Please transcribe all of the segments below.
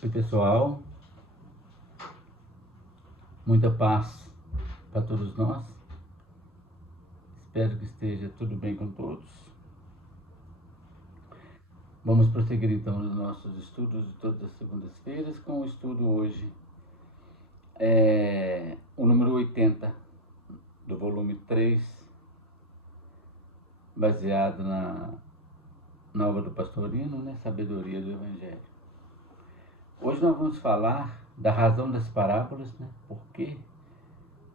Oi pessoal, muita paz para todos nós. Espero que esteja tudo bem com todos. Vamos prosseguir então nos nossos estudos de todas as segundas-feiras com o estudo hoje, o número 80 do volume 3, baseado na obra do Pastorino, Sabedoria do Evangelho. Hoje nós vamos falar da razão das parábolas, por que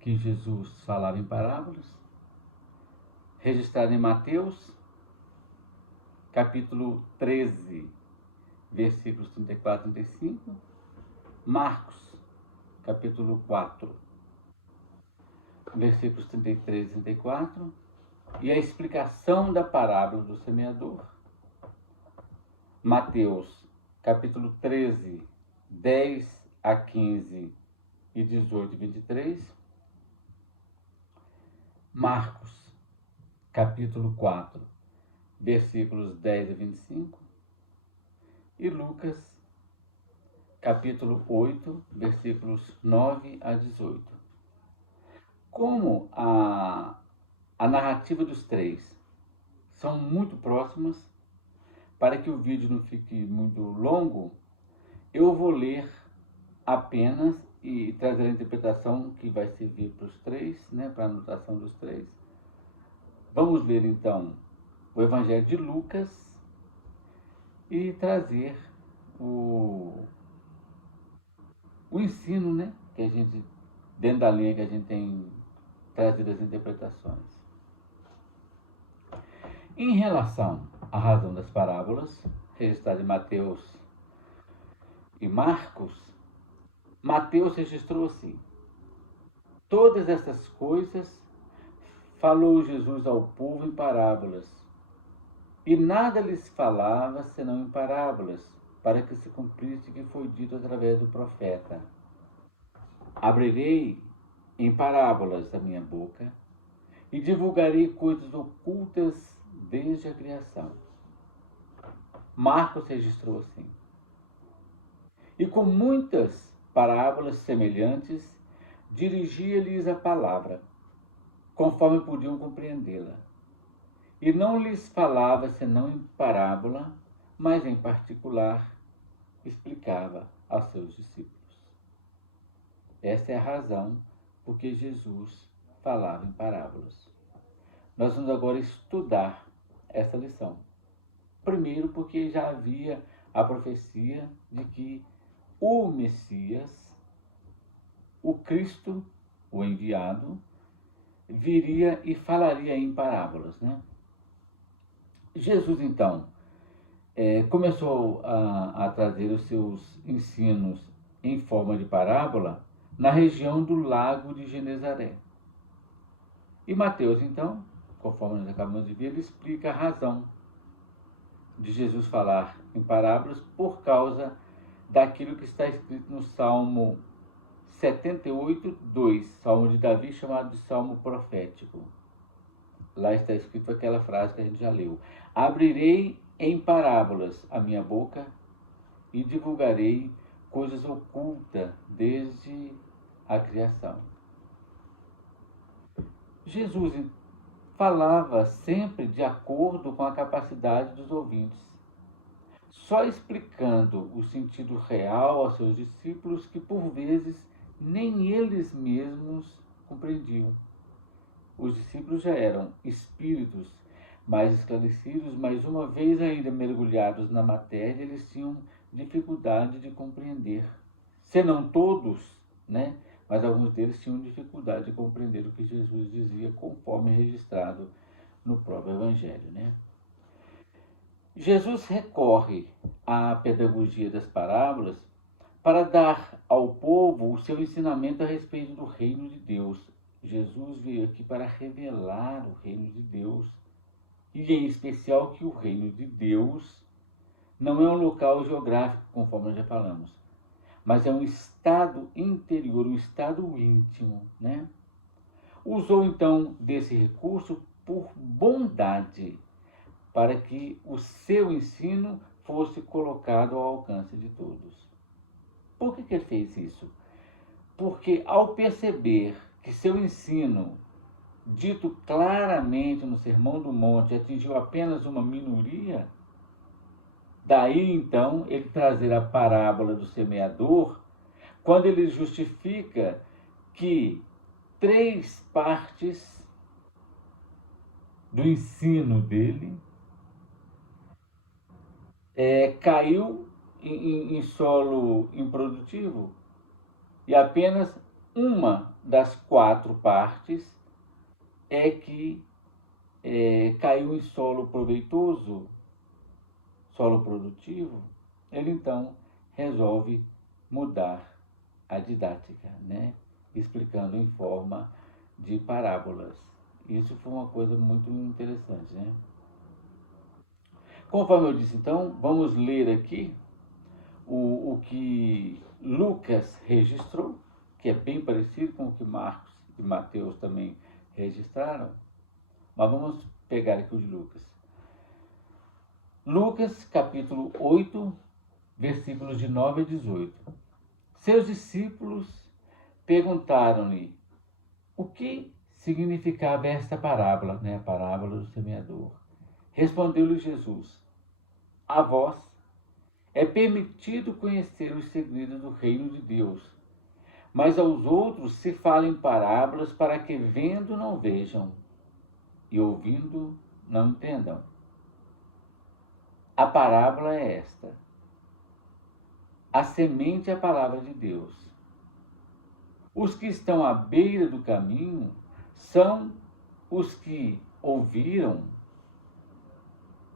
Jesus falava em parábolas, registrado em Mateus, capítulo 13, versículos 34 e 35, Marcos, capítulo 4, versículos 33 e 34, e a explicação da parábola do semeador, Mateus, capítulo 13, 10 a 15 e 18 e 23, Marcos, capítulo 4, versículos 10 a 25, e Lucas, capítulo 8, versículos 9 a 18. Como a narrativa dos três são muito próximas, para que o vídeo não fique muito longo, eu vou ler apenas e trazer a interpretação que vai servir para os três, para a anotação dos três. Vamos ler então o Evangelho de Lucas e trazer o ensino, que a gente, dentro da linha que a gente tem trazido as interpretações. Em relação à razão das parábolas, registrada em Mateus e Marcos, Mateus registrou assim: todas essas coisas falou Jesus ao povo em parábolas, e nada lhes falava senão em parábolas, para que se cumprisse o que foi dito através do profeta. Abrirei em parábolas a minha boca e divulgarei coisas ocultas desde a criação. Marcos registrou assim: e com muitas parábolas semelhantes dirigia-lhes a palavra, conforme podiam compreendê-la. E não lhes falava senão em parábola, mas em particular explicava aos seus discípulos. Essa é a razão por que Jesus falava em parábolas. Nós vamos agora estudar essa lição. Primeiro, porque já havia a profecia de que o Messias, o Cristo, o enviado, viria e falaria em parábolas, Jesus, então, começou a trazer os seus ensinos em forma de parábola na região do Lago de Genezaré. E Mateus, então, conforme nós acabamos de ver, ele explica a razão de Jesus falar em parábolas por causa daquilo que está escrito no Salmo 78, 2, Salmo de Davi, chamado de Salmo Profético. Lá está escrito aquela frase que a gente já leu: abrirei em parábolas a minha boca e divulgarei coisas ocultas desde a criação. Jesus falava sempre de acordo com a capacidade dos ouvintes, só explicando o sentido real aos seus discípulos que por vezes nem eles mesmos compreendiam. Os discípulos já eram espíritos mais esclarecidos, mas uma vez ainda mergulhados na matéria, eles tinham dificuldade de compreender. Se não todos, mas alguns deles tinham dificuldade de compreender o que Jesus dizia, conforme registrado no próprio Evangelho, Jesus recorre à pedagogia das parábolas para dar ao povo o seu ensinamento a respeito do reino de Deus. Jesus veio aqui para revelar o reino de Deus, e em especial que o reino de Deus não é um local geográfico, conforme nós já falamos, mas é um estado interior, um estado íntimo, Usou então desse recurso por bondade, para que o seu ensino fosse colocado ao alcance de todos. Por que ele fez isso? Porque ao perceber que seu ensino, dito claramente no Sermão do Monte, atingiu apenas uma minoria, daí então ele trazer a parábola do semeador, quando ele justifica que 3 partes do ensino dele caiu em solo improdutivo e apenas uma das 4 partes é que caiu em solo proveitoso, solo produtivo. Ele então resolve mudar a didática, né? Explicando em forma de parábolas. Isso foi uma coisa muito interessante, né? Conforme eu disse, então, vamos ler aqui o que Lucas registrou, que é bem parecido com o que Marcos e Mateus também registraram, mas vamos pegar aqui o de Lucas. Lucas, capítulo 8, versículos de 9 a 18. Seus discípulos perguntaram-lhe o que significava esta parábola, né? A parábola do semeador. Respondeu-lhe Jesus: a vós é permitido conhecer os segredos do reino de Deus, mas aos outros se fala em parábolas para que vendo não vejam e ouvindo não entendam. A parábola é esta: a semente é a palavra de Deus. Os que estão à beira do caminho são os que ouviram,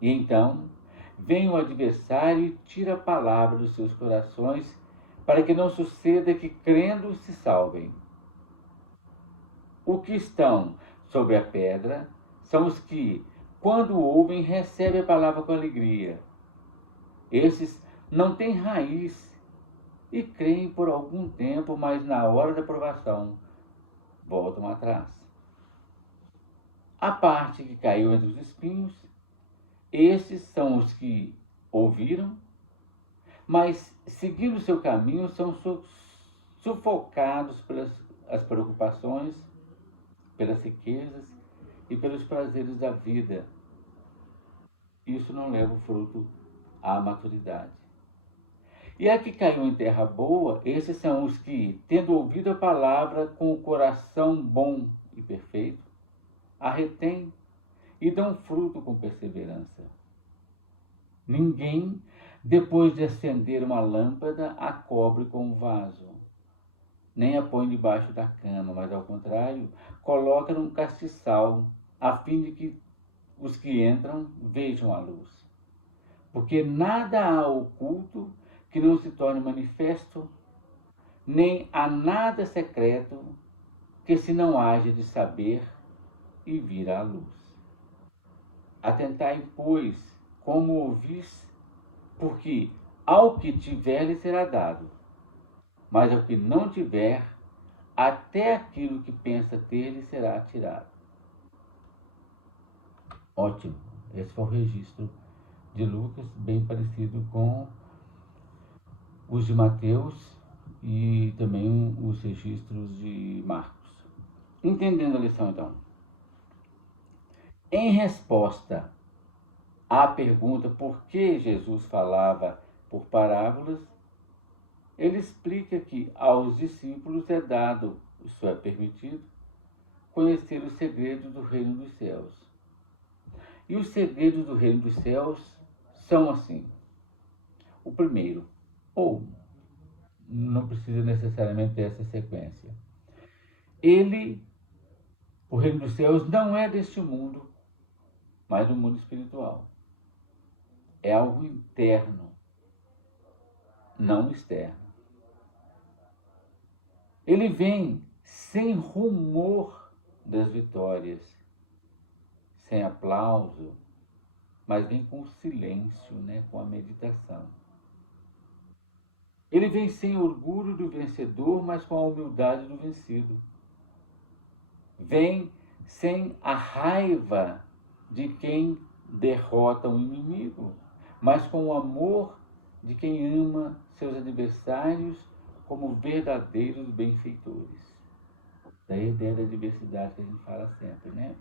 e então vem o adversário e tira a palavra dos seus corações, para que não suceda que, crendo, se salvem. O que estão sobre a pedra são os que, quando ouvem, recebem a palavra com alegria. Esses não têm raiz e creem por algum tempo, mas na hora da provação voltam atrás. A parte que caiu entre os espinhos, esses são os que ouviram, mas seguindo o seu caminho são sufocados pelas as preocupações, pelas riquezas e pelos prazeres da vida. Isso não leva o fruto à maturidade. E a que caiu em terra boa, esses são os que, tendo ouvido a palavra com o coração bom e perfeito, a retêm e dão fruto com perseverança. Ninguém, depois de acender uma lâmpada, a cobre com um vaso, nem a põe debaixo da cama, mas ao contrário, coloca num castiçal, a fim de que os que entram vejam a luz. Porque nada há oculto que não se torne manifesto, nem há nada secreto que se não haja de saber e vir à luz. Atentai, pois, como ouvis, porque ao que tiver lhe será dado, mas ao que não tiver, até aquilo que pensa ter lhe será tirado. Ótimo, esse foi o registro de Lucas, bem parecido com os de Mateus e também os registros de Marcos. Entendendo a lição, então. Em resposta à pergunta por que Jesus falava por parábolas, ele explica que aos discípulos é dado, isso é permitido, conhecer os segredos do reino dos céus. E os segredos do reino dos céus são assim. O primeiro, ou não precisa necessariamente ter essa sequência. O reino dos céus não é deste mundo, mas do mundo espiritual. É algo interno, não externo. Ele vem sem rumor das vitórias, sem aplauso, mas vem com o silêncio, né, com a meditação. Ele vem sem orgulho do vencedor, mas com a humildade do vencido. Vem sem a raiva de quem derrota um inimigo, mas com o amor de quem ama seus adversários como verdadeiros benfeitores. Daí a ideia da diversidade que a gente fala sempre, né?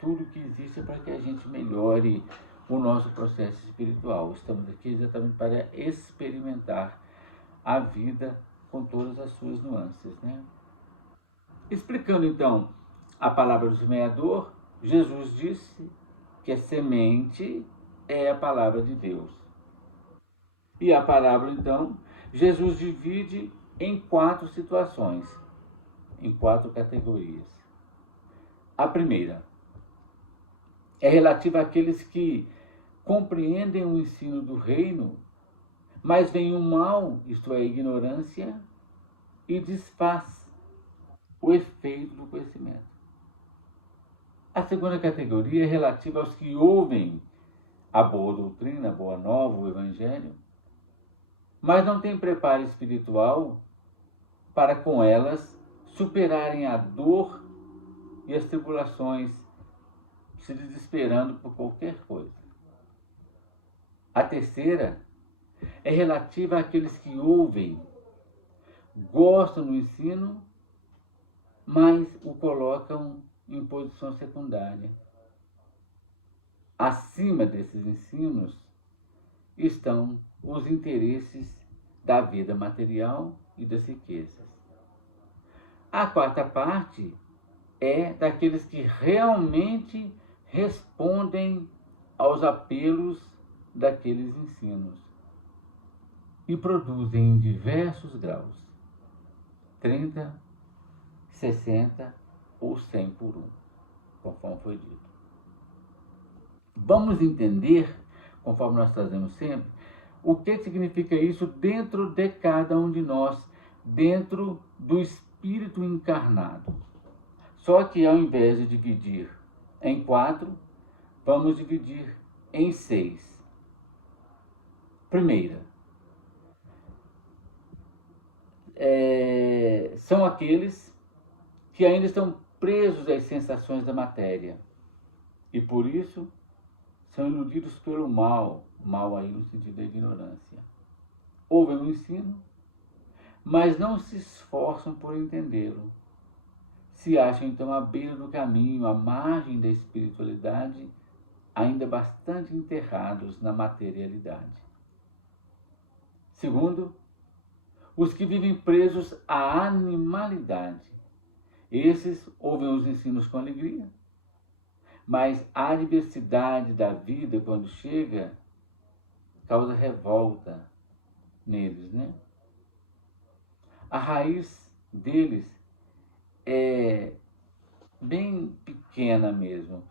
Tudo que existe é para que a gente melhore o nosso processo espiritual. Estamos aqui exatamente para experimentar a vida com todas as suas nuances, né? Explicando então a palavra do semeador, Jesus disse que a semente é a palavra de Deus. E a palavra então, Jesus divide em 4 situações, em 4 categorias. A primeira é relativa àqueles que compreendem o ensino do reino, mas vem o mal, isto é, a ignorância, e desfaz o efeito do conhecimento. A segunda categoria é relativa aos que ouvem a boa doutrina, a boa nova, o evangelho, mas não têm preparo espiritual para com elas superarem a dor e as tribulações, se desesperando por qualquer coisa. A terceira é relativa àqueles que ouvem, gostam do ensino, mas o colocam em posição secundária. Acima desses ensinos estão os interesses da vida material e das riquezas. A quarta parte é daqueles que realmente respondem aos apelos daqueles ensinos e produzem em diversos graus, 30, 60 ou 100 por 1, conforme foi dito. Vamos entender, conforme nós trazemos sempre, o que significa isso dentro de cada um de nós, dentro do espírito encarnado. Só que ao invés de dividir em 4, vamos dividir em 6. Primeira, são aqueles que ainda estão presos às sensações da matéria e por isso são iludidos pelo mal, mal aí no sentido da ignorância. Ouvem o ensino, mas não se esforçam por entendê-lo. Se acham então à beira do caminho, à margem da espiritualidade, ainda bastante enterrados na materialidade. Segundo, os que vivem presos à animalidade. Esses ouvem os ensinos com alegria, mas a adversidade da vida, quando chega, causa revolta neles, né? A raiz deles é bem pequena mesmo,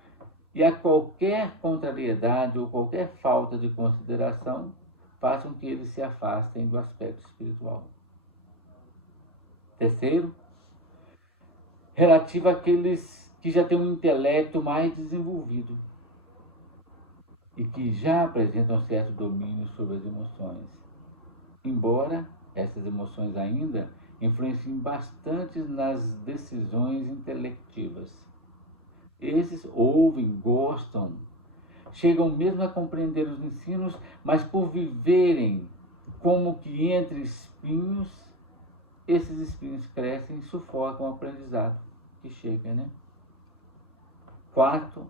e a qualquer contrariedade ou qualquer falta de consideração façam que eles se afastem do aspecto espiritual. Terceiro, relativo àqueles que já têm um intelecto mais desenvolvido e que já apresentam certo domínio sobre as emoções, embora essas emoções ainda influenciem bastante nas decisões intelectivas. Esses ouvem, gostam, chegam mesmo a compreender os ensinos, mas por viverem como que entre espinhos, esses espinhos crescem e sufocam o aprendizado que chega, né? Quarto,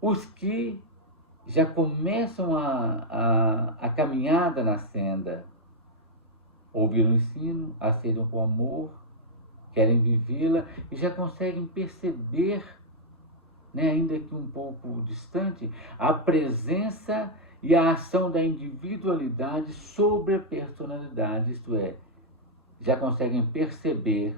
os que já começam a caminhada na senda, ouviram o ensino, aceitam com amor, querem vivê-la e já conseguem perceber, né, ainda que um pouco distante, a presença e a ação da individualidade sobre a personalidade, isto é, já conseguem perceber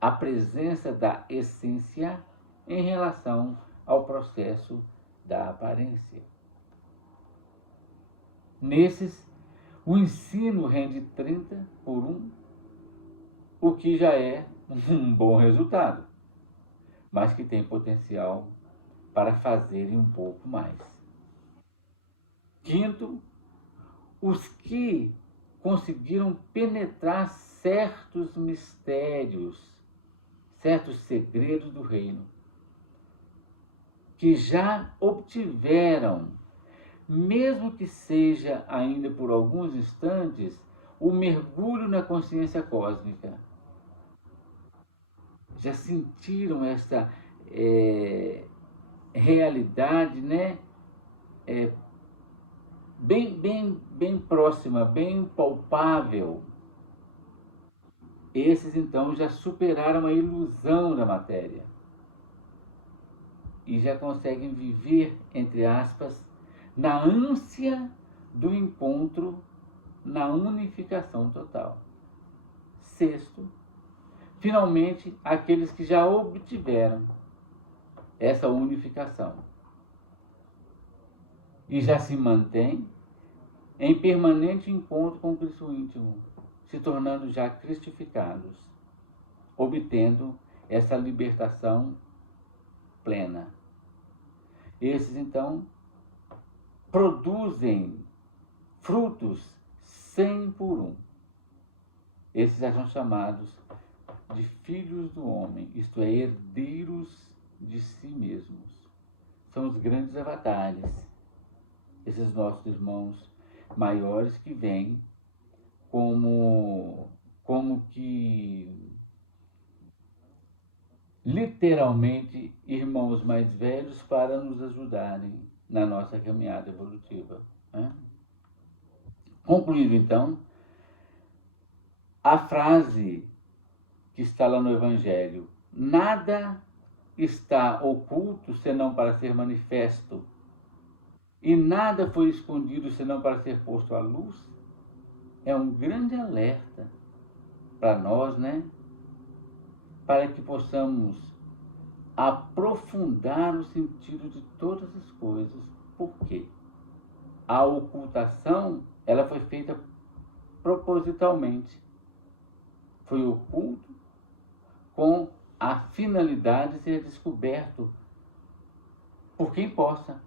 a presença da essência em relação ao processo da aparência. Nesses, o ensino rende 30 por 1, o que já é um bom resultado, mas que tem potencial para fazerem um pouco mais. Quinto, os que conseguiram penetrar certos mistérios, certos segredos do reino, que já obtiveram, mesmo que seja ainda por alguns instantes, o mergulho na consciência cósmica. Já sentiram essa realidade, né? Bem próxima, bem palpável. Esses então já superaram a ilusão da matéria e já conseguem viver, entre aspas, na ânsia do encontro, na unificação total. Sexto, finalmente, aqueles que já obtiveram essa unificação e já se mantêm em permanente encontro com o Cristo íntimo, se tornando já cristificados, obtendo essa libertação plena. Esses, então, produzem frutos 100 por 1. Esses já são chamados de filhos do homem, isto é, herdeiros de si mesmos. São os grandes avatares, esses nossos irmãos maiores que vêm como que literalmente irmãos mais velhos para nos ajudarem na nossa caminhada evolutiva. Né? Concluindo então, a frase que está lá no Evangelho, nada está oculto senão para ser manifesto, e nada foi escondido senão para ser posto à luz, é um grande alerta para nós, né? Para que possamos aprofundar o sentido de todas as coisas. Por quê? A ocultação, ela foi feita propositalmente. Foi oculto com a finalidade de ser descoberto por quem possa.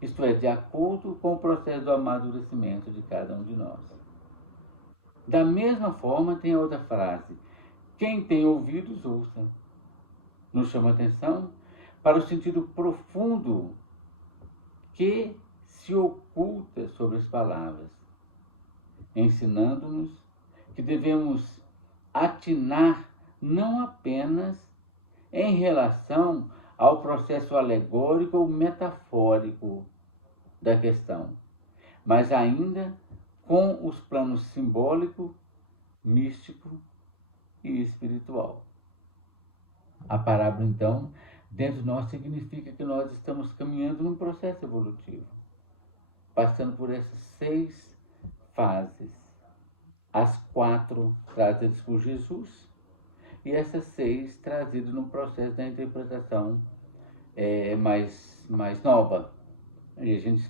Isto é, de acordo com o processo do amadurecimento de cada um de nós. Da mesma forma, tem a outra frase: quem tem ouvidos, ouça. Nos chama atenção para o sentido profundo que se oculta sobre as palavras, ensinando-nos que devemos atinar não apenas em relação ao processo alegórico ou metafórico da questão, mas ainda com os planos simbólico, místico e espiritual. A parábola, então, dentro de nós significa que nós estamos caminhando num processo evolutivo, passando por essas 6 fases, as 4 trazidas por Jesus e essas 6 trazidas no processo da interpretação mais nova. E a gente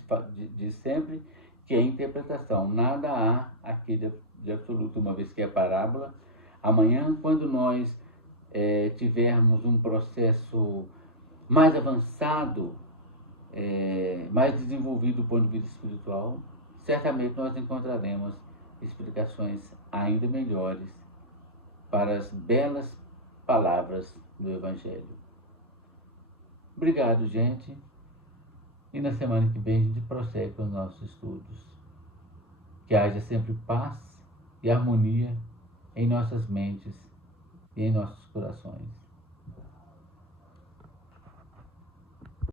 diz sempre que é interpretação, nada há aqui de absoluto, uma vez que é parábola. Amanhã, quando nós tivermos um processo mais avançado, mais desenvolvido do ponto de vista espiritual, certamente nós encontraremos explicações ainda melhores para as belas palavras do Evangelho. Obrigado, gente. E na semana que vem a gente prossegue com os nossos estudos. Que haja sempre paz e harmonia em nossas mentes e em nossos corações.